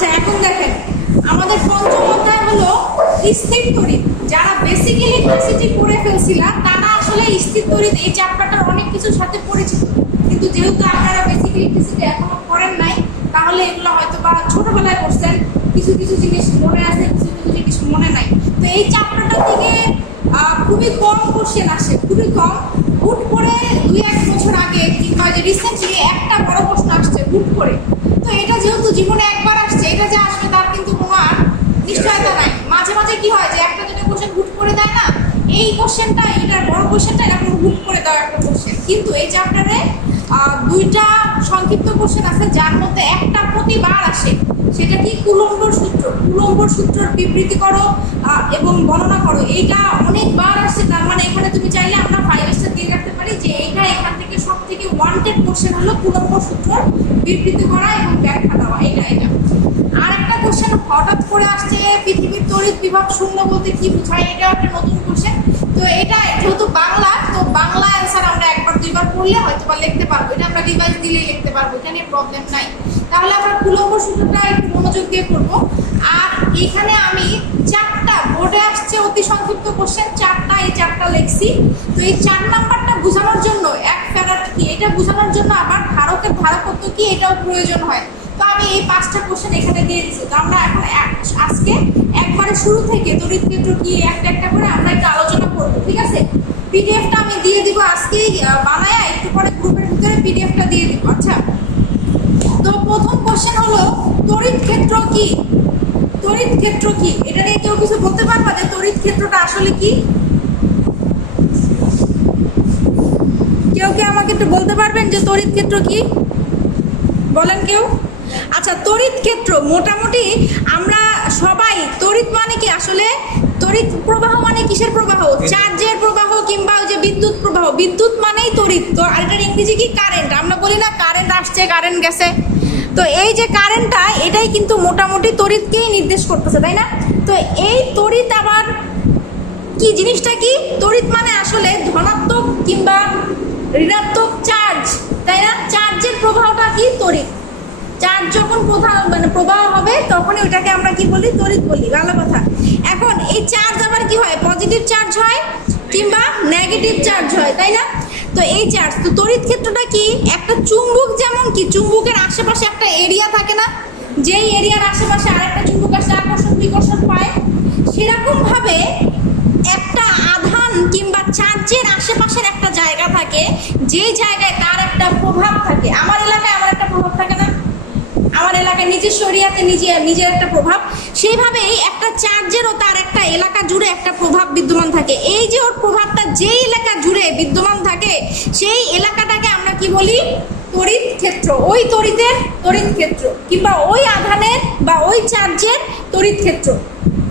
আচ্ছা এখন দেখেন আমাদের পঞ্চম অধ্যায় হলো স্থির তড়িৎ। যারা বেসিক ইলেকট্রিসিটি পড়ে ফেলছিলাম তারা আসলে স্থির তড়িৎ এই চ্যাপ্টারটার অনেক কিছুর সাথে পরিচিত, কিন্তু যেহেতু আপনারা বেসিক ইলেকট্রিসিটি এখনো পড়েন নাই তাহলে এগুলো হয়তো বা ছোটবেলায় পড়ছেন, কিছু কিছু জিনিস মনে আছে, কিছু কিছু জিনিস মনে নাই। তো এই চ্যাপ্টারটা থেকে খুবই কম কোশ্চেন আসে, খুবই কম। হুট করে 2-1 বছর আগে কিংবা যে রিসেন্টলি একটা বড় প্রশ্ন আসছে হুট করে। তো এটা যেহেতু জীবনে একবার আসছে, এটা যে আসবে তার কিন্তু কোনো আর নিশ্চয়তা নাই। মাঝে মাঝে কি হয় যে একটা দুটো কোশ্চেন হুট করে দেয় না, এই কোশ্চেনটা এটার বড় কোশ্চেনটা এরকম হুট করে দেওয়া একটা কোশ্চেন। কিন্তু এই চ্যাপ্টারে 2টা সংক্ষিপ্ত কোশ্চেন আছে যার মধ্যে একটা প্রতিবার আসে, সেটা কি কুলম্বর সূত্র। কুলম্বর সূত্রের বিবৃতি করো এবং বর্ণনা করো, এইটা অনেকবার আসছে। তার মানে এখানে তুমি চাইলে আমরা 5 স্টার দিয়ে রাখতে পারি যে এইটা এখান থেকে সব থেকে ওয়ান্টেড কোশ্চেন হলো কুলম্বর সূত্র বিবৃতি করা এবং ব্যাখ্যা দেওয়া। এটা আর একটা কোশ্চেন হঠাৎ করে আসছে, পৃথিবীর তড়িৎ বিভব শূন্য বলতে কি বোঝায়, এটাও একটা নতুন কোশ্চেন। তো এটা যেহেতু বাংলা, তো বাংলা অ্যান্সার আমরা একবার দুইবার পড়লে হয়তো বা লিখতে পারবো, এটা আমরা রিভাইজ দিলেই লিখতে পারবো, এটা নিয়ে প্রবলেম নাই। তাহলে আমরা কুলম্বর সূত্রটা একটু মনোযোগ দিয়ে পড়বো। আর এখানে আমি 4টা বোর্ডে আসছে অতি সংক্ষিপ্ত কোশ্চেন, 4টা, এই 4টা লিখছি। তো এই 4 নাম্বারটা বোঝানোর জন্য 1 ফ্যারাড কি, এটা বোঝানোর জন্য আবার ধারকের ধারকত্ব কি এটাও প্রয়োজন হয়। তো আমি এই 5টা কোশ্চেন এখানে দিয়ে দিচ্ছি। তো আমরা এখন আজকে একবারে শুরু থেকে তড়িৎ ক্ষেত্র কি একটা একটা করে আমরা একটু আলোচনা করবো, ঠিক আছে? পিডিএফটা আমি দিয়ে দিব আজকেই বানায়, একটু পরে গ্রুপের ভিতরে পিডিএফটা দিয়ে দিব। আচ্ছা, তো প্রথম কোশ্চেন হলো তড়িৎ ক্ষেত্র কি। তড়িৎ ক্ষেত্র কি, এটা নিয়ে কেউ কিছু বলতে পারবা যে তড়িৎ ক্ষেত্রটা আসলে কি? কেউ কি আমাকে একটু বলতে পারবেন যে তড়িৎ ক্ষেত্র কি? বলেন কেউ। আচ্ছা, তড়িৎ ক্ষেত্র মোটামুটি আমরা সবাই, তড়িৎ মানে কি আসলে, তড়িৎ প্রবাহ মানে কিসের প্রবাহ? চার্জের প্রবাহ কিংবা ওই যে বিদ্যুৎ প্রবাহ। বিদ্যুৎ মানেই তড়িৎ। তো আর এটার ইংরেজি কি? কারেন্ট। আমরা বলি না কারেন্ট আসছে কারেন্ট গেছে। তো এই যে কারেন্টটা, এটাই কিন্তু মোটামুটি তড়িৎকেই নির্দেশ করতেছে, তাই না? তো এই তড়িৎ আবার কি জিনিসটা কি? তড়িৎ মানে আসলে ধনাত্মক কিংবা ঋণাত্মক চার্জ, তাই না? চার্জের প্রবাহটা কি? তড়িৎ। চার্জ যখন প্রবাহ হবে তখনই ওইটাকে আমরা কি বলি? তড়িৎ বলি। ভালো কথা। এখন এই চার্জ আবার কি হয়? পজিটিভ চার্জ হয় কিংবা নেগেটিভ চার্জ হয়, তাই না? তো এই চার্জ, তো তড়িৎ ক্ষেত্রটা কি? একটা চুম্বক, যেমন কি চুম্বকের আশেপাশে একটা এরিয়া থাকে না, যেই এরিয়ার আশেপাশে আরেকটা চুম্বক আসলে আকর্ষণ বিকর্ষণ পায়, সেরকম ভাবে একটা আধান কিংবা চার্জের আশেপাশের একটা জায়গা থাকে, যেই জায়গায় তার একটা প্রভাব থাকে। আমার এলাকায় আমার একটা প্রভাব থাকে না, আমার এলাকায় নিজস্ব এরিয়াতে নিজের একটা প্রভাব, সেইভাবেই একটা চার্জেরও তার একটা এলাকা জুড়ে একটা প্রভাব বিদ্যমান থাকে। এই যে ওর প্রভাবটা যেই এলাকা জুড়ে বিদ্যমান থাকে, সেই এলাকাটাকে আমরা কি বলি? তড়িৎ ক্ষেত্র। ওই তড়িতের তড়িৎ ক্ষেত্র কিংবা ওই আধানের বা ওই চার্জের তড়িৎ ক্ষেত্র।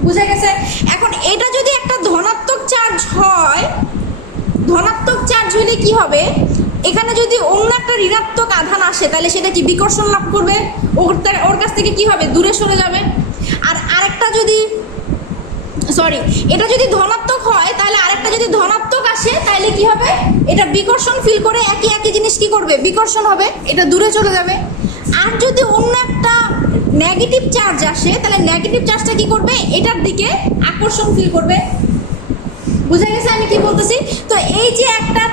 বুঝা গেছে? এখন এটা যদি একটা ধনাত্মক চার্জ হয়, ধনাত্মক চার্জ হলে কি হবে? এখানে যদি অন্য একটা ঋণাত্মক আধান আসে তাহলে সেটা কি বিকর্ষণ লাভ করবে, ওর কাছ থেকে কি হবে? দূরে সরে যাবে। আর আরেকটা যদি এটা যদি ধনাত্মক হয় তাহলে আরেকটা যদি ধনাত্মক আসে তাহলে কি হবে? এটা বিকর্ষণ ফিল করে একই জিনিস কি করবে? বিকর্ষণ হবে, এটা দূরে চলে যাবে। আর যদি অন্য একটা নেগেটিভ চার্জ আসে তাহলে নেগেটিভ চার্জটা কি করবে? এটার দিকে আকর্ষণ ফিল করবে। বুঝা গেছে আমি কি বলতেছি? তো এই যে একটা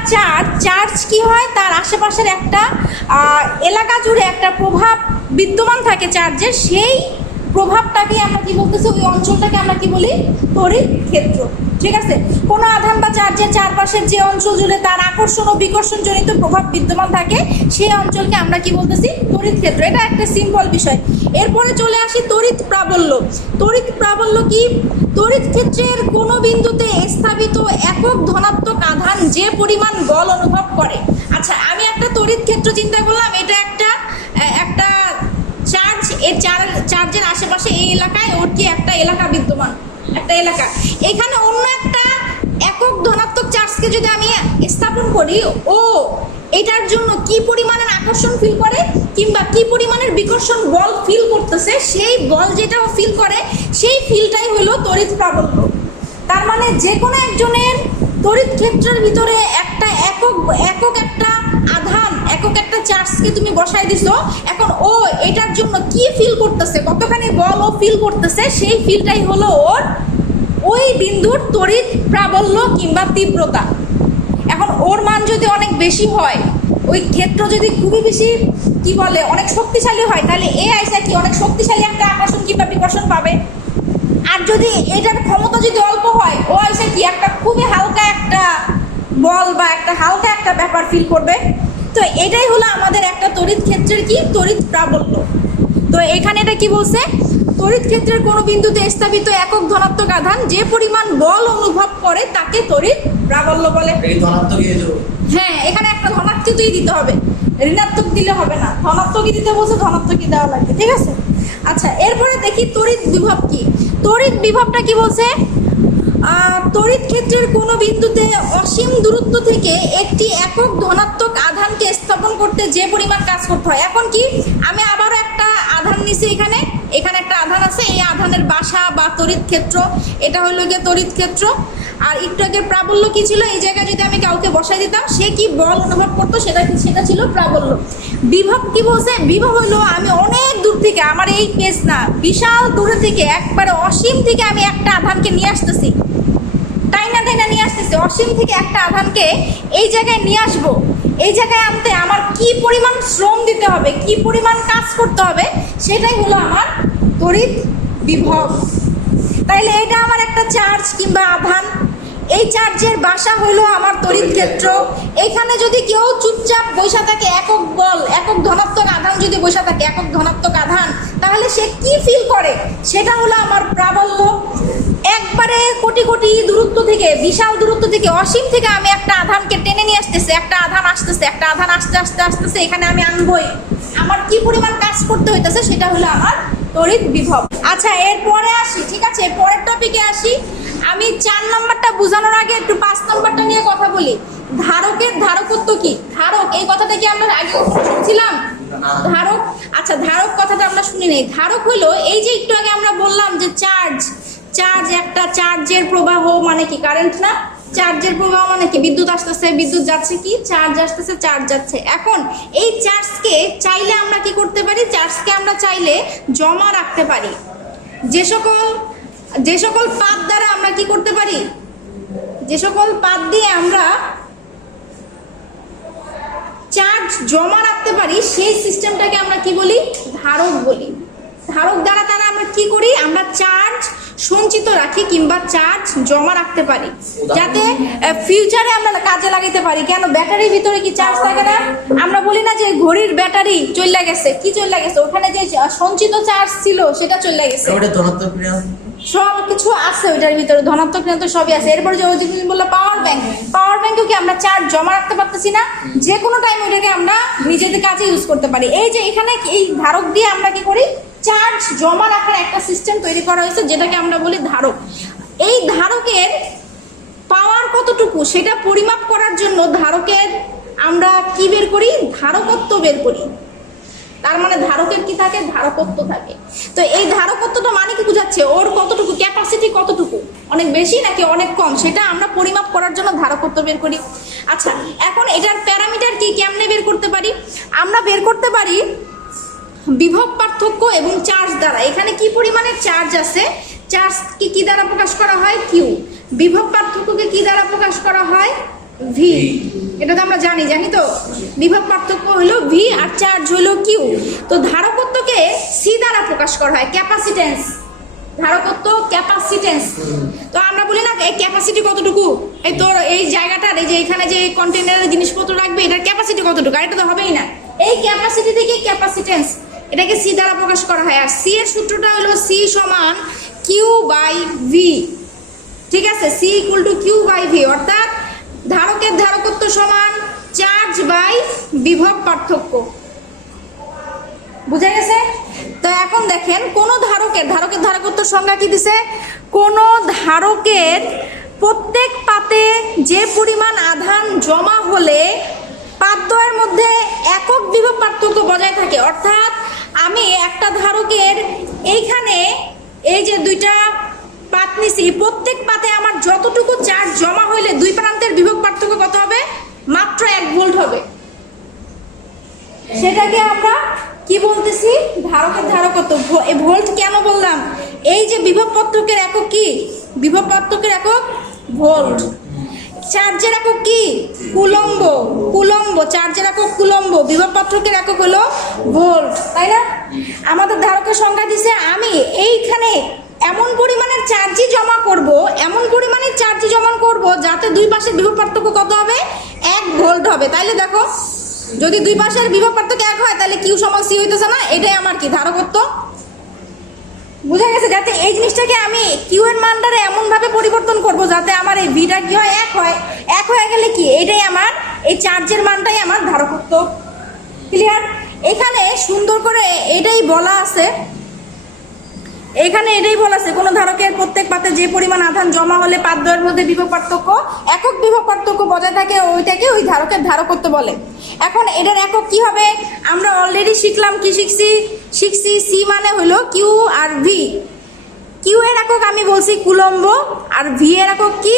চার্জ কি হয়? তার আশেপাশের একটা এলাকা জুড়ে একটা প্রভাব বিদ্যমান থাকে চার্জের, সেই প্রভাবটাকে আমরা কি বলতেছি? ওই অঞ্চলটাকে আমরা কি বলি? তড়িৎ ক্ষেত্র। ঠিক আছে? কোনো আধান বা চার্জের চারপাশের যে অঞ্চল জুড়ে তার আকর্ষণ ও বিকর্ষণ জনিত প্রভাব বিদ্যমান থাকে, সেই অঞ্চলকে আমরা কি বলতেছি? তড়িৎ ক্ষেত্র। এটা একটা সিম্পল বিষয়। এরপরে চলে আসি তড়িৎ প্রাবল্য। তড়িৎ প্রাবল্য কি? তড়িৎ ক্ষেত্রের কোনো বিন্দুতে স্থাপিত একক ধনাত্মক আধান যে পরিমাণ বল অনুভব করে। আচ্ছা, আমি একটা তড়িৎ ক্ষেত্র চিন্তা করলাম, এটা একটা চার্জ, এই চার্জের আশেপাশে এই এলাকায় ওর কি একটা এলাকা বিদ্যমান, একটা এলাকা। এখানে অন্য একটা একক ধনাত্মক চার্জকে যদি আমি স্থাপন করি, ও এটার জন্য কি পরিমাণের আকর্ষণ ফিল করে কিংবা কি পরিমাণের বিকর্ষণ বল ফিল করতেছে, সেই বল যেটা ফিল করে সেই ফিলটাই হলো তড়িৎ প্রাবল্য। তার মানে যে কোনো একজনের তড়িৎ ক্ষেত্রের ভিতরে একটা একক একটা আধান, একক একটা চার্জকে তুমি বসাই দিছো, এখন ও এটার জন্য কি ফিল করতেছে, কতখানি বল ও ফিল করতেছে, সেই ফিলটাই হলো ওর ওই বিন্দুর তড়িৎ প্রাবল্য কিংবা তীব্রতা। এখন ওর মান যদি অনেক বেশি হয়, ওই ক্ষেত্র যদি খুবই বেশি কি বলে অনেক শক্তিশালী হয়, তাহলে এ আইসা কি অনেক শক্তিশালী একটা আকর্ষণ কিংবা বিকর্ষণ পাবে। আর যদি এটার ক্ষমতা যদি অল্প হয়, ও আইসা কি একটা খুবই হালকা একটা বল বা একটা হালকা একটা ব্যাপার ফিল করবে। তো এটাই হলো আমাদের একটা তড়িৎ ক্ষেত্রের কি তড়িৎ প্রাবল্য। তো এখানে এটা কি বলছে, তড়িৎ ক্ষেত্রের কোনো বিন্দুতে স্থাপিত একক ধনাত্মক আধান যে পরিমাণ বল অনুভব করে তাকে তড়িৎ প্রাবল্য বলে। হ্যাঁ, এখানে একটা ধনাত্মকই দিতে হবে, ঋণাত্মক দিলে হবে না, ধনাত্মকই দিতে বলছে, ধনাত্মকই দেওয়া লাগবে, ঠিক আছে। আচ্ছা, এরপরে দেখি তড়িৎ বিভব কি। তড়িৎ বিভবটা কি বলছে, তড়িৎ ক্ষেত্রের কোনো বিন্দুতে অসীম দূরত্ব থেকে একটি একক ধনাত্মক আধানকে স্থাপন করতে যে পরিমাণ কাজ করতে হয়। এখন কি আমি আবারও একটা আধান নিছি, এখানে একটা আধান আছে, এই আধানের বাসা বা তড়িৎ ক্ষেত্র, এটা হলো গিয়ে তড়িৎ ক্ষেত্র। আর একটু আগে প্রাবল্য কি ছিল, এই জায়গায় যদি আমি কাউকে বসাই দিতাম, সে কি বল অনুভব করতো, সেটা ছিল প্রাবল্য। বিভব কি বলছে, বিভব হলো আমি অনেক দূর থেকে, আমার এই পেজ না, বিশাল দূরে থেকে, একবারে অসীম থেকে আমি একটা আধানকে নিয়ে আসতেছি, টাইনা নিয়ে আসতেছি, অসীম থেকে একটা আধানকে এই জায়গায় নিয়ে আসবো। এই জায়গায় আনতে আমার কি পরিমাণ শ্রম দিতে হবে, কি পরিমাণ কাজ করতে হবে, সেটাই হলো আমার তড়িৎ বিভব। তাইলে এটা আমার একটা চার্জ কিংবা আধান, এই চার্জের বাসা হইলো আমার তড়িৎ ক্ষেত্র। এখানে যদি কেউ চুপচাপ বসে থাকে, একক বল, একক ধনাত্মক আধান যদি বসে থাকে, একক ধনাত্মক আধান, তাহলে সে কি ফিল করে, সেটা হলো আমার প্রাবল্য। একবারে কোটি কোটি দূরত্ব থেকে, বিশাল দূরত্ব থেকে, অসীম থেকে আমি একটা আধানকে টেনে নিয়ে আসতেছে, একটা আধান আসতেছে, একটা আধান আস্তে আস্তে আসতেছে, এখানে আমি আনবই, আমার কি পরিমাণ কাজ করতে হইতেছে, সেটা হলো আমার তড়িৎ বিভব। আচ্ছা, এরপরে আসি, ঠিক আছে, পরের টপিকে আসি। আমি 4 নম্বরটা বোঝানোর আগে একটু 5 নম্বরটা নিয়ে কথা বলি। ধারকের ধারকত্ব কি, ধারক এই কথাটা কি আমরা আগে শুনছিলাম, ধারক। আচ্ছা, ধারক কথাটা আমরা শুনি নাই। ধারক হলো এই যে একটু আগে আমরা বললাম যে চার্জ, একটা চার্জের প্রবাহ মানে কি কারেন্ট না, চার্জের প্রবাহ মানে কি বিদ্যুৎ আসতেছে, বিদ্যুৎ যাচ্ছে, কি চার্জ আসতেছে, চার্জ যাচ্ছে। এখন এই চার্জকে চাইলে আমরা কি করতে পারি, চার্জকে আমরা চাইলে জমা রাখতে পারি। যে সকল পাত দ্বারা আমরা কি করতে পারি, যে সকল পাত দিয়ে আমরা চার্জ জমা রাখতে পারি, সেই সিস্টেমটাকে আমরা কি বলি, ধারক বলি। ধারক দ্বারা আমরা কি করি, আমরা চার্জ সঞ্চিত রাখি কিংবা চার্জ জমা রাখতে পারি, যাতে ফিউচারে আমরা কাজে লাগাইতে পারি। কেন, ব্যাটারির ভিতরে কি চার্জ থাকে না, আমরা বলি না যে ঘড়ির ব্যাটারি চলে গেছে, কি চলে গেছে, ওখানে যে সঞ্চিত চার্জ ছিল সেটা চলে গেছে, সব কিছু আছে ওইটার ভিতরে, ধনাত্মক ঋণাত্মক সবই আছে। এরপরে যে ওই বললো পাওয়ার ব্যাংক, পাওয়ার ব্যাংকেও কি আমরা চার্জ জমা রাখতে পারতেছি না, যে কোনো টাইম ওইটাকে আমরা নিজেদের কাজে ইউজ করতে পারি। এই যে এখানে এই ধারক দিয়ে আমরা কি করি, চার্জ জমা রাখার একটা সিস্টেম তৈরি করা হয়েছে, যেটাকে আমরা বলি ধারক। এই ধারকের পাওয়ার কতটুকু সেটা পরিমাপ করার জন্য ধারকের আমরা কি বের করি, ধারকত্ব বের করি। তার মানে ধারকের কি থাকে, ধারকত্ব থাকে। তো এই ধারকত্বটা মানে কি বোঝাচ্ছে, ওর কতটুকু ক্যাপাসিটি, কতটুকু, অনেক বেশি নাকি অনেক কম, সেটা আমরা পরিমাপ করার জন্য ধারকত্ব বের করি। আচ্ছা, এখন এটার প্যারামিটার কি, কেমনে বের করতে পারি, আমরা বের করতে পারি বিভব পার্থক্য এবং চার্জ দ্বারা। এখানে কি পরিমাণে চার্জ আছে, চার্জকে কি দ্বারা প্রকাশ করা হয়, কিউ। বিভব পার্থক্যকে কি দ্বারা প্রকাশ করা হয়, ভি। এটা তো আমরা জানি তো, বিভব পার্থক্য হলো ভি আর চার্জ হলো কিউ। তো ধারকত্বকে সি দ্বারা প্রকাশ করা হয়, ক্যাপাসিটেন্স। ধারকত্ব ক্যাপাসিটেন্স। তো আমরা বলি না এই ক্যাপাসিটি কতটুকু, এই তোর এই জায়গাটার, এই যে এখানে যে কন্টেনারের জিনিসপত্র রাখবে, এটার ক্যাপাসিটি কতটুকু, আর এটা তো হবেই না। এই ক্যাপাসিটি থেকে ক্যাপাসিটেন্স, এটাকে সি দ্বারা প্রকাশ করা হয়। আর সি এর সূত্রটা হলো সি সমান কিউ বাই ভি, ঠিক আছে, C equal to Q by V, অর্থাৎ ধারকের ধারকত্ব সমান চার্জ বাই বিভব পার্থক্য। বুঝা গেছে? তো এখন দেখেন, কোন ধারকের ধারকত্ব সংজ্ঞা কি দিছে, কোন ধারকের প্রত্যেক পাতে যে পরিমাণ আধান জমা হলে পাতদ্বয়ের মধ্যে একক বিভব পার্থক্য বজায় থাকে। অর্থাৎ আমি একটা ধারকের এইখানে এই যে দুইটা পাত নিছি, প্রত্যেক পাতে আমার যতটুকু চার্জ জমা হইলে দুই প্রান্তের বিভব পার্থক্য কত হবে, মাত্র 1 ভোল্ট হবে। সেটাকে আমরা কি বলতেছি, ধারকের ধারকত্ব। এই ভোল্ট কেন বললাম, এই যে বিভব পত্রকের একক কি, বিভব পত্রকের একক ভোল্ট। চার্জের একক কি, কুলম্ব, কুলম্ব চার্জের একক কুলম্ব, বিভব পত্রকের একক হলো ভোল্ট, তাই না? আমাদের ধারকের সংখ্যা দিছে, আমি এইখানে এমন পরিমাণের চার্জই জমা করব, এমন পরিমাণের চার্জই জমা করব যাতে দুই পাশের বিভব পার্থক্য কত হবে, 1 ভোল্ট হবে। তাইলে দেখো, যদি দুই পাশের বিভব পার্থক্য 1 হয় তাহলে কিউ সমান সি হইতেছে না? এটাই আমার কি ধারকত্ব। বুঝা গেছে? যাতে এই জিনিসটাকে আমি কিউ এর মানটারে এমন ভাবে পরিবর্তন করব যাতে আমার এই ভিটা কি হয়, 1 হয়। 1 হয়ে গেলে কি, এটাই আমার এই চার্জের মানটাই আমার ধারকত্ব। ক্লিয়ার? এখানে সুন্দর করে এটাই বলা আছে, এখানে এটাই বলা আছে, কোন ধারকের প্রত্যেক পাতে যে পরিমাণ আধান জমা হলে পাতদ্বয়ের মধ্যে বিভব পার্থক্য, একক বিভব পার্থক্য বজায় থাকে, ওইটাকে ওই ধারকের ধারকত্ব বলে। এখন এটার একক কি হবে, আমরা অলরেডি শিখলাম, কি শিখছি সি মানে হলো কিউ আর ভি। কিউ এর একক আমি বলছি কুলম্ব, আর ভি এর একক কি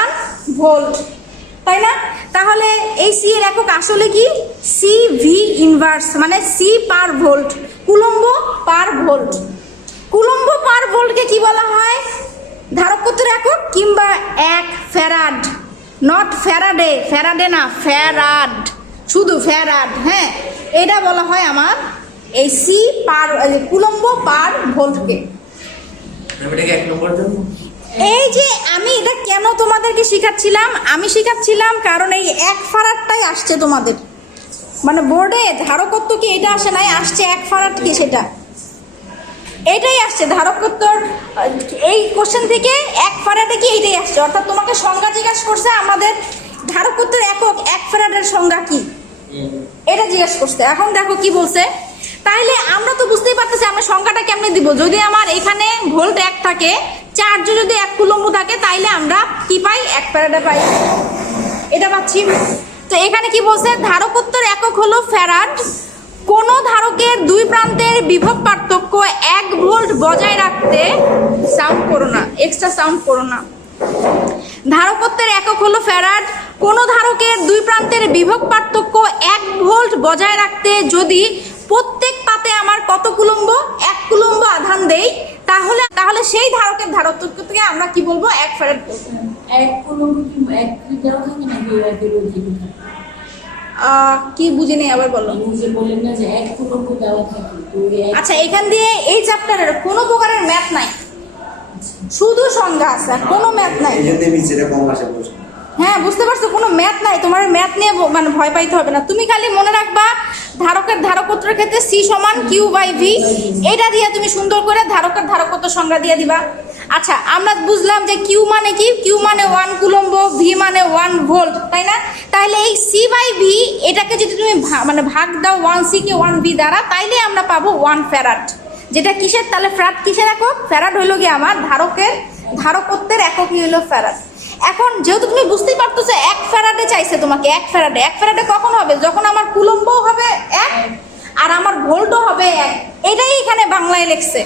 1 ভোল্ট, তাই না? তাহলে এই সি এর একক আসলে কি, সি ভি ইনভার্স, মানে C per volt, coulomb per volt. Coulomb per ভোল্টকে কি বলা হয়, ধারকত্বের একক, কিংবা 1 ফ্যারাড, নট ফ্যারাডে, ফ্যারাডে না, ফ্যারাড, শুধু ফ্যারাড। হ্যাঁ, এটা বলা হয় আমার এই সি পার কুলম্ব পার ভোল্টকে। এই যে আমি এটা কেন তোমাদেরকে শিখাচ্ছিলাম, আমি শিখাচ্ছিলাম কারণ এই 1 ফ্যারাডটাই আসছে তোমাদের, মানে বোর্ডে ধারকত্ব কি এটা আসে নাই, আসছে 1 ফ্যারাড কি, সেটা এটাই আসছে ধারকত্বর। এই কোশ্চেন থেকে 1 ফ্যারাডে কি এটাই আসছে, অর্থাৎ তোমাকে সংজ্ঞা জিজ্ঞাসা করছে, আমাদের ধারকত্বের একক 1 ফ্যারাডের সংজ্ঞা কি, এটা জিজ্ঞেস করছে। এখন দেখো কি বলছে, তাইলে আমরা তো বুঝতেই পারতেছি আমরা সংখ্যাটা কেমনে দিব। যদি আমার এখানে ভোল্ট 1 থাকে, চার্জ যদি 1 কুলম্ব থাকে, তাইলে আমরা কি পাই, 1 ফ্যারাডে পাই, এটা পাচ্ছি। তো এখানে কি বলছে, ধারকত্বের একক হলো ফ্যারাড। কোন ধারকের দুই প্রান্তের বিভব পার্থক্য 1 ভোল্ট বজায় রাখতে, সাউন্ড করো না, এক্সট্রা সাউন্ড করো না, ধারকত্বের একক হলো ফ্যারাড। কোন ধারকের দুই প্রান্তের বিভব পার্থক্য 1 ভোল্ট বজায় রাখতে যদি প্রত্যেক পাতে আমার কত কুলম্ব, 1 কুলম্ব আধান দেই, তাহলে সেই ধারকের ধারকত্বকে আমরা কি বলবো, 1 ফ্যারাড বলবো। 1 কুলম্ব কি 1 মিটার থাকে নাকি 1 মিটার? কি বুঝিনি, আবার বলো। যে বললেন না যে 1 কুলম্ব দেওয়া থাকে, তো আচ্ছা, এখান দিয়ে এই চ্যাপ্টারের কোনো প্রকারের ম্যাথ নাই, শুধু সংজ্ঞা আছে, কোনো ম্যাথ নাই। হ্যাঁ, বুঝতে পারছো, কোনো ম্যাথ নাই, তোমার ম্যাথ নিয়ে মানে ভয় পাইতে হবে না। তুমি খালি মনে রাখবা ধারকের ধারকত্বের ক্ষেত্রে সি সমান কিউ বাই ভি, এটা দিয়ে তুমি সুন্দর করে ধারকের ধারকত্ব সংজ্ঞা দিয়ে দিবা। আচ্ছা, আমরা বুঝলাম যে কিউ মানে কি, কিউ মানে 1 কুলম্ব, ভি মানে 1 ভোল্ট, তাই না? তাহলে এই সি বাই ভি এটাকে যদি তুমি মানে ভাগ দাও 1 সি কে 1 ভি দ্বারা, তাইলে আমরা পাবো 1 ফ্যারাড, যেটা কিসের, তাহলে ফ্যারাড কিসের একক, ফ্যারাড হইলো গিয়ে আমার ধারকের ধারকত্বের এককই হলো ফ্যারাড। এখন যেহেতু তুমি বুঝতেই পারতেছো 1 ফ্যারাডে চাইছে তোমাকে, 1 ফ্যারাডে কখন হবে, যখন আমার কুলম্বও হবে 1 আর আমার ভোল্টও হবে 1। এটাই এখানে বাংলায় লেখছে,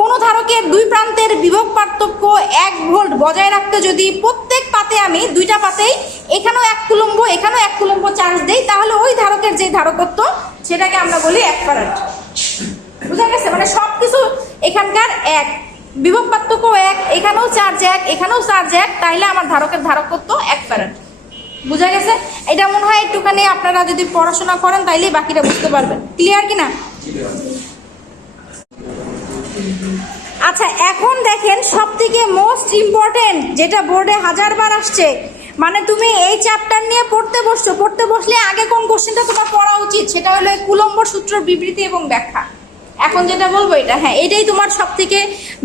কোন ধারকের দুই প্রান্তের বিভব পার্থক্য 1 ভোল্ট বজায় রাখতে যদি প্রত্যেক পাতে আমি, দুইটা পাতেই এখানেও 1 কুলম্ব এখানেও 1 কুলম্ব চার্জ দেই, তাহলে ওই ধারকের যে ধারকত্ব সেটাকে আমরা বলি 1 ফ্যারাড। বুঝা গেছে? মানে সবকিছু এখানকার 1, বিভব পার্থক্য 1, এখানেও চার্জ 1, এখানেও চার্জ 1, তাইলে আমার ধারকের ধারকত্ব 1 ফ্যারাড। বুঝা গেছে? এটা মনে হয় একটুখানি আপনারা যদি পড়াশোনা করেন তাইলেই বাকিটা বুঝতে পারবেন। ক্লিয়ার কিনা? আচ্ছা, এখন দেখেন সবথেকে মোস্ট ইম্পর্টেন্ট, যেটা বোর্ডে 1000 বার আসছে, মানে তুমি এই চ্যাপ্টার নিয়ে পড়তে বসলে আগে কোন কোশ্চেনটা তোমার পড়া উচিত, সেটা হলো কুলম্বর সূত্র বিবৃতি এবং ব্যাখ্যা। এখন যেটা বলবো এটা, হ্যাঁ, এটাই তোমার সবথেকে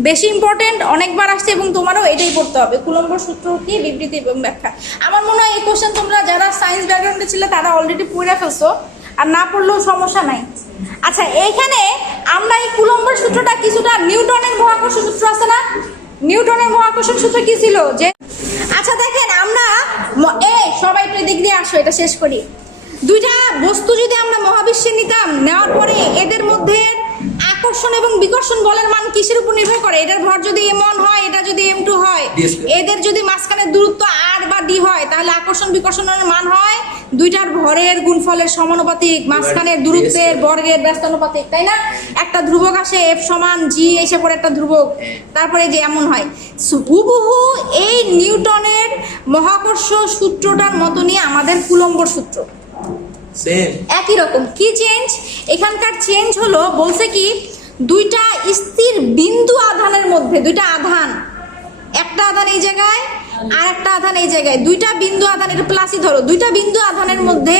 বেশি ইম্পর্টেন্ট, অনেকবার আসছে এবং তোমারও এটাই পড়তে হবে, কুলম্বর সূত্র কি, বিবৃতি এবং ব্যাখ্যা। আমার মনে হয় এই কোশ্চেন তোমরা যারা সায়েন্স ব্যাকগ্রাউন্ডে ছিলে তারা অলরেডি পড়ে ফেলছো, আর না পড়লেও সমস্যা নাই। আচ্ছা, এইখানে আমরা এই কুলম্বর সূত্রটা কিছুটা নিউটনের মহাকর্ষ সূত্র আছে না, নিউটনের মহাকর্ষণ সূত্র কি ছিল যে, আচ্ছা দেখেন আমরা সবাই একটু দিক দিয়ে আসো, এটা শেষ করি। দুইটা বস্তু যদি আমরা মহাবিশ্বে নিতাম, নেওয়ার পরে এদের মধ্যে আকর্ষণ এবং বিকর্ষণ বলের মান কিসের উপর নির্ভর করে, এটার ভর যদি m1 হয়, এটা যদি m2 হয়, এদের যদি মাঝখানে দূরত্ব r বা d হয়, তাহলে আকর্ষণ বিকর্ষণের মান হয় দুইটার ভরের গুণফলের সমানুপাতিক, মাঝখানের দূরত্বের বর্গের ব্যস্তানুপাতিক, তাই না? একটা ধ্রুবক আসে F সমান G, এসে পরে একটা ধ্রুবক, তারপরে যে এমন হয়। হুবহু এই নিউটনের মহাকর্ষ সূত্রটার মতনই আমাদের কুলম্বর সূত্র, একই রকম। কি চেঞ্জ এখানকার? চেঞ্জ হলো, বলছে কি দুইটা স্থির বিন্দু আধানের মধ্যে, দুইটা আধান, একটা আধান এই জায়গায় আর একটা আধান এই জায়গায়, দুইটা বিন্দু আধান, এটা প্লাসই ধরো, দুইটা বিন্দু আধানের মধ্যে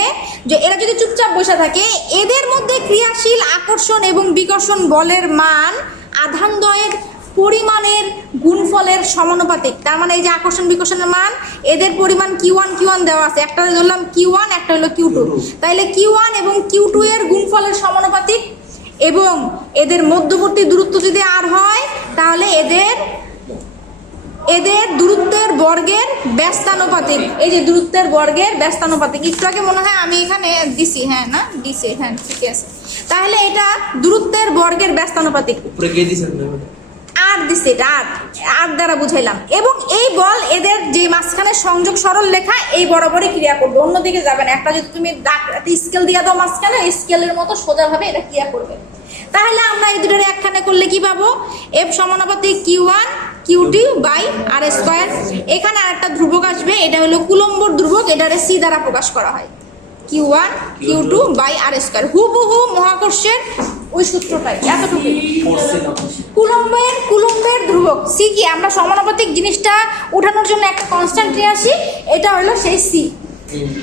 যে এরা যদি চুপচাপ বসে থাকে, এদের মধ্যে ক্রিয়াশীল আকর্ষণ এবং বিকর্ষণ বলের মান আধানদ্বয়ের পরিমাণের গুণফলের সমানুপাতিক। তার মানে এই যে আকর্ষণ বিকর্ষণের মান, এদের পরিমাণ Q1 দেওয়া আছে, একটা ধরলাম Q1, একটা হলো Q2, তাইলে Q1 এবং Q2 এর গুণফলের সমানুপাতিক, এবং এদের মধ্যবর্তী দূরত্ব যদি আর হয় তাহলে এদের দূরত্বের বর্গের ব্যস্তানুপাতিক। এই যে দূরত্বের বর্গের ব্যস্তানুপাতিক, একটু আগে মনে হয় আমি এখানে দিছি, হ্যাঁ না দিছি, হ্যাঁ ঠিক আছে। তাহলে এটা দূরত্বের বর্গের ব্যস্তানুপাতিক, আর দিছে, আর দ্বারা বুঝাইলাম। এবং এই বল এদের যে মাঝখানে সংযোগ সরল লেখা এই বরাবরই ক্রিয়া করবে, অন্যদিকে যাবে না। একটা যদি তুমি স্কেল দিয়ে দাও মাঝখানে, স্কেলের মতো সোজাভাবে এটা ক্রিয়া করবে। তাহলে আমরা এই দুটোর একখানে করলে কি পাবো? F সমানুপাতিক Q1 Q2 by R square. এখানে আরেকটা ধ্রুবক আসবে, এটা হলো কুলম্বর ধ্রুবক, এটারে C দ্বারা প্রকাশ করা হয়, Q1 Q2 by R square. হুবহু মহাকর্ষের ওই সূত্রটাই, এতটুকু। কুলম্বের ধ্রুবক C কি? আমরা সমানুপাতিক জিনিসটা উঠানোর জন্য একটা কনস্ট্যান্ট নিয়ে আসি, এটা হলো সেই C,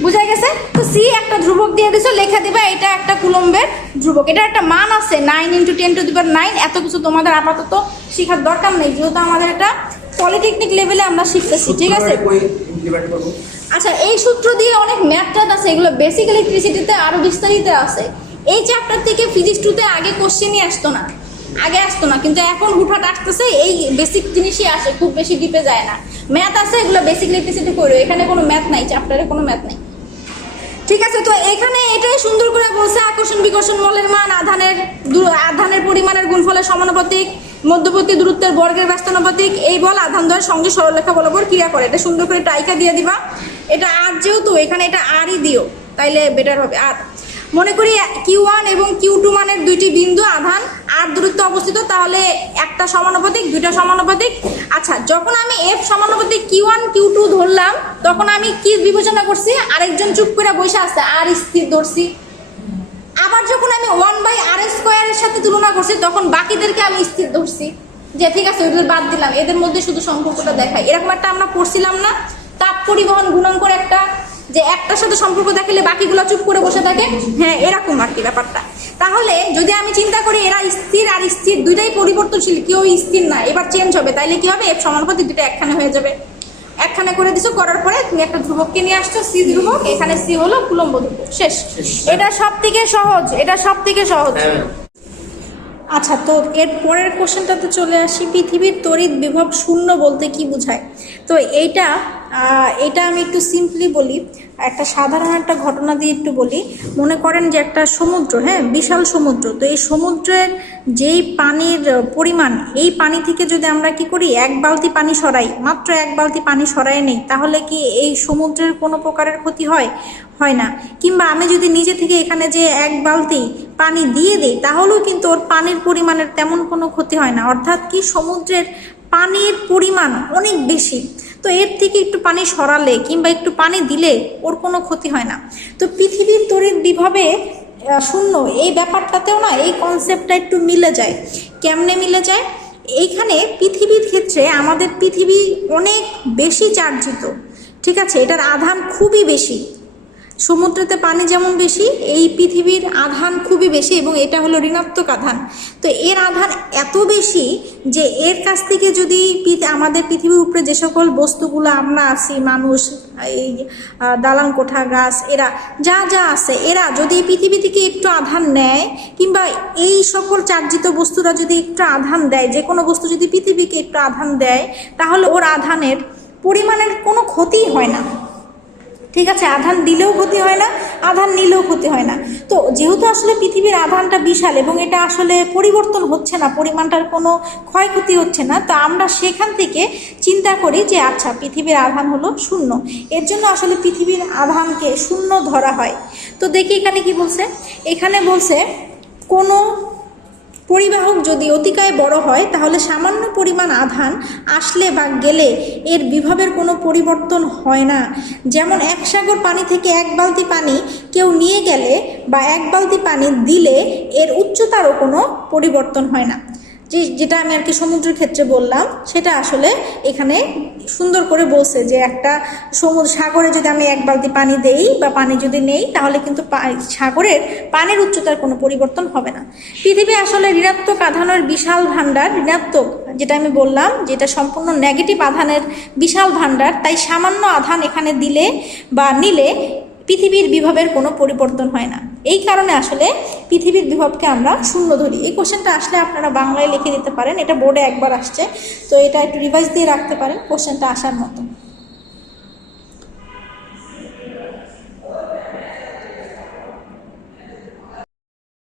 বুঝা গেছে? তো C একটা ধ্রুবক দিয়ে দিছো, লেখা দিবা এটা একটা কুলম্বের ধ্রুবক। এটা একটা মান আছে 9 × 10⁹। এত কিছু তোমাদের আপাতত শেখার দরকার নেই, যেহেতু আমাদের এটা পলিটেকনিক লেভেলে আমরা শিখতেছি, ঠিক আছে? আচ্ছা, এই সূত্র দিয়ে অনেক ম্যাথ আছে, এগুলো বেসিক ইলেকট্রিসিটিতে আরো বিস্তারিত আছে। এই চ্যাপ্টার থেকে ফিজিক্স 2 তে আগে কোশ্চেনই আসতো না, কিন্তু এখন হুটহাট আসতেছে, এই বেসিক জিনিসই আসে, খুব বেশি ডিপে যায় না। ম্যাথ আছে, এগুলো বেসিক ইলেকট্রিসিটি করো, এখানে কোনো ম্যাথ নাই, চ্যাপ্টারে কোনো ম্যাথ নাই, ঠিক আছে? তো এখানে এটাই সুন্দর করে বলছে, আকর্ষণ বিকর্ষণ বলের মান আধানের পরিমাণের গুণফলের সমানুপাতিক, মধ্যবর্তী দূরত্বের বর্গের ব্যস্তানুপাতিক। এই বল আধানদ্বয়ের সঙ্গে সরলরেখা বরাবর ক্রিয়া করে। এটা সুন্দর করে টাইকা দিয়ে দিবা। এটা আর যেহেতু এখানে এটা আরই দিও, তাইলে বেটার হবে। আর মনে করি Q1 এবং Q2 মানের দুইটি বিন্দু আধান আর দূরত্বে অবস্থিত, তাহলে একটা সমানুপাতিক, দুইটা সমানুপাতিক। আচ্ছা, যখন আমি F সমানুপাতিক Q1 Q2 ধরলাম, তখন আমি কি বিবেচনা করছি? আরেকজন চুপ করে বসে আছে, আর স্থির ধরছি। আবার যখন আমি 1/r² এর সাথে তুলনা করছি, তখন বাকিদেরকে আমি স্থির ধরছি, যে ঠিক আছে ওইগুলো বাদ দিলাম, এদের মধ্যে শুধু সম্পর্কটা দেখাই। এরকম একটা আমরা পড়ছিলাম না, তাপ পরিবহন গুণাঙ্কের একটা, যে একটার সাথে সম্পর্ক দেখালে বাকিগুলো চুপ করে বসে থাকে, হ্যাঁ এরকম আর কি ব্যাপারটা। তাহলে যদি আমি চিন্তা করি এরা স্থির আর স্থির দুইটাই পরিবর্তনশীল, কেউ স্থির না, এবার চেঞ্জ হবে, তাইলে কি হবে? F সমানুপাতিক দুটো একখানে হয়ে যাবে। একখানে করে দিছো, করার পরে তুমি একটা ধ্রুবককে নিয়ে আসছো, C ধ্রুবক, এখানে C হলো কুলম্ব ধ্রুবক, শেষ। এটা সব থেকে সহজ। আচ্ছা, তো এর পরের কোশ্চেনটাতে চলে আসি, পৃথিবীর তড়িৎ বিভব শূন্য বলতে কি বোঝায়? তো এটা আমি একটু সিম্পলি বলি, একটা সাধারণ একটা ঘটনা দিয়ে একটু বলি। মনে করেন যে একটা সমুদ্র, হ্যাঁ বিশাল সমুদ্র, তো এই সমুদ্রের যেই পানির পরিমাণ, এই পানি থেকে যদি আমরা কি করি, 1 বালতি পানি সরাই, মাত্র 1 বালতি পানি সরাই নেই, তাহলে কি এই সমুদ্রের কোনো প্রকারের ক্ষতি হয় না? কিংবা আমি যদি নিজে থেকে এখানে যে 1 বালতি পানি দিয়ে দিই, তাহলেও কিন্তু ওর পানির পরিমাণের তেমন কোনো ক্ষতি হয় না। অর্থাৎ কি, সমুদ্রের পানির পরিমাণ অনেক বেশি, তো এর থেকে একটু পানি সরালে কিংবা একটু পানি দিলে ওর কোনো ক্ষতি হয় না। তো পৃথিবীর তড়িৎ বিভবে শূন্য, এই ব্যাপারটাতেও না এই কনসেপ্টটা একটু মিলে যায়। কেমনে মিলে যায়? এইখানে পৃথিবীর ক্ষেত্রে আমাদের পৃথিবী অনেক বেশি চার্জিত, ঠিক আছে? এটার আধান খুবই বেশি, সমুদ্রেতে পানি যেমন বেশি, এই পৃথিবীর আধান খুবই বেশি, এবং এটা হলো ঋণাত্মক আধান। তো এর আধান এত বেশি যে এর কাছ থেকে যদি আমাদের পৃথিবীর উপরে যে সকল বস্তুগুলো আমরা আছি, মানুষ, এই দালান কোঠা, গাছ, এরা যা আছে, এরা যদি পৃথিবী থেকে একটু আধান নেয়, কিংবা এই সকল চার্জিত বস্তুরা যদি একটু আধান দেয়, যে কোনো বস্তু যদি পৃথিবীকে একটু আধান দেয়, তাহলে ওর আধানের পরিমাণের কোনো ক্ষতি হয় না, ঠিক আছে? আধান দিলেও ক্ষতি হয় না, আধান নিলেও ক্ষতি হয় না। তো যেহেতু আসলে পৃথিবীর আধানটা বিশাল এবং এটা আসলে পরিবর্তন হচ্ছে না, পরিমাণটার কোনো ক্ষয়ক্ষতি হচ্ছে না, তো আমরা সেখান থেকে চিন্তা করি যে আচ্ছা পৃথিবীর আধান হলো শূন্য, এর জন্য আসলে পৃথিবীর আধানকে শূন্য ধরা হয়। তো দেখি এখানে কি বলছে, এখানে বলছে কোনো পরিবাহক যদি অতিকায় বড় হয় তাহলে সামান্য পরিমাণ আধান আসলে বা গেলে এর বিভবের কোনো পরিবর্তন হয় না। যেমন এক সাগর পানি থেকে এক বালতি পানি কেউ নিয়ে গেলে বা এক বালতি পানি দিলে এর উচ্চতারও কোনো পরিবর্তন হয় না। যেটা আমি আর কি সমুদ্রের ক্ষেত্রে বললাম সেটা আসলে এখানে সুন্দর করে বলছে যে একটা সাগরে যদি আমি এক বালতি পানি দেই বা পানি যদি নেই তাহলে কিন্তু সাগরের পানির উচ্চতার কোনো পরিবর্তন হবে না। পৃথিবী আসলে ঋণাত্মক আধানের বিশাল ভাণ্ডার, ঋণাত্মক যেটা আমি বললাম যেটা সম্পূর্ণ নেগেটিভ আধানের বিশাল ভাণ্ডার, তাই সামান্য আধান এখানে দিলে বা নিলে পৃথিবীর বিভবের কোনো পরিবর্তন হয় না। এই কারণে আসলে পৃথিবীর বিভবকে আমরা শূন্য ধরি। এই কোশ্চেনটা আসলে আপনারা বাংলায় লিখে দিতে পারেন, এটা বোর্ডে একবার আসছে, তো এটা একটু রিভাইজ দিয়ে রাখতে পারেন, কোশ্চেনটা আসার মতো।